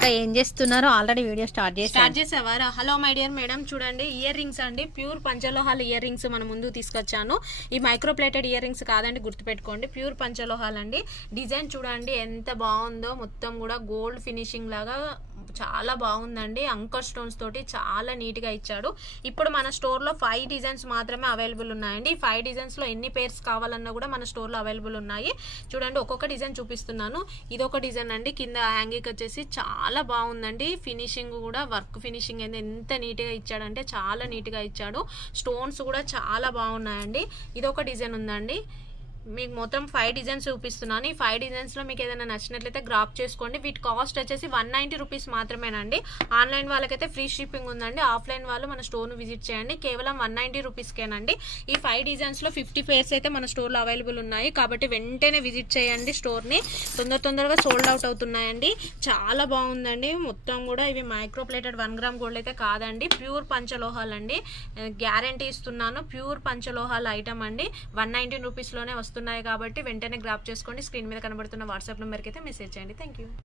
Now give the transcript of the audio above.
అక్క ఏం చేస్తున్నారు? ఆల్రెడీ వీడియో స్టార్ట్ చేసావారా? హలో మై డియర్ మేడం, చూడండి ఇయర్ రింగ్స్ అండి, ప్యూర్ పంచలోహాల ఇయర్ రింగ్స్ మన ముందు తీసుకొచ్చాను. ఈ మైక్రో ప్లేటెడ్ ఇయర్ రింగ్స్ కాదండి, గుర్తుపెట్టుకోండి, ప్యూర్ పంచలోహాలు అండి. డిజైన్ చూడండి ఎంత బాగుందో, మొత్తం కూడా గోల్డ్ ఫినిషింగ్ లాగా చాలా బాగుందండి. అంకర్ స్టోన్స్ తోటి చాలా నీట్ గా ఇచ్చాడు. ఇప్పుడు మన స్టోర్ లో 5 డిజైన్స్ మాత్రమే అవైలబుల్ ఉన్నాయండి. 5 డిజైన్స్ లో ఎన్ని పేర్స్ కావాలన్నా కూడా మన స్టోర్ లో అవైలబుల్ ఉన్నాయి. చూడండి ఒక్కొక్క డిజైన్ చూపిస్తున్నాను. ఇది ఒక డిజైన్ అండి, కింద హ్యాంగింగ్ వచ్చేసి చాలా బాగుందండి. ఫినిషింగ్ కూడా వర్క్ ఫినిషింగ్ అయితే ఎంత నీట్ గా ఇచ్చాడంటే చాలా నీట్ గా ఇచ్చాడు. స్టోన్స్ కూడా చాలా బాగున్నాయండి. ఇది ఒక డిజైన్ ఉందండి. మీకు మొత్తం 5 డిజైన్స్ చూపిస్తున్నాను. ఈ 5 డిజైన్స్ లో మీకు ఏదైనా నచ్చినట్లయితే గ్రాప్ చేసుకోండి. వీటి కాస్ట్ వచ్చేసి 190 రూపీస్ మాత్రమేనండి. ఆన్లైన్ వాళ్ళకైతే ఫ్రీ షిప్పింగ్ ఉందండి. ఆఫ్లైన్ వాళ్ళు మన స్టోర్ ను విజిట్ చేయండి. కేవలం 190 రూపీస్కేనండి. ఈ 5 డిజైన్స్ లో 50 పేర్స్ అయితే మన స్టోర్ లో అవైలబుల్ ఉన్నాయి. కాబట్టి వెంటనే విజిట్ చేయండి స్టోర్ ని. తొందరగా సోల్డ్ అవుట్ అవుతున్నాయండి. చాలా బాగుందండి. మొత్తం కూడా ఇవి మైక్రో ప్లేటెడ్ 1 గ్రామ్ గోల్డ్ అయితే కాదండి, ప్యూర్ పంచలోహాలు అండి. గ్యారంటీ ఇస్తున్నాను. ప్యూర్ పంచలోహాల ఐటమ్ అండి. 119 రూపీస్ లోనే వస్తున్నాయి. కాబట్టి వెంటనే గ్రాప్ చేసుకోండి. స్క్రీన్ మీద కనబడుతున్న వాట్సాప్ నెంబర్కి అయితే మెసేజ్ చేయండి. Thank you.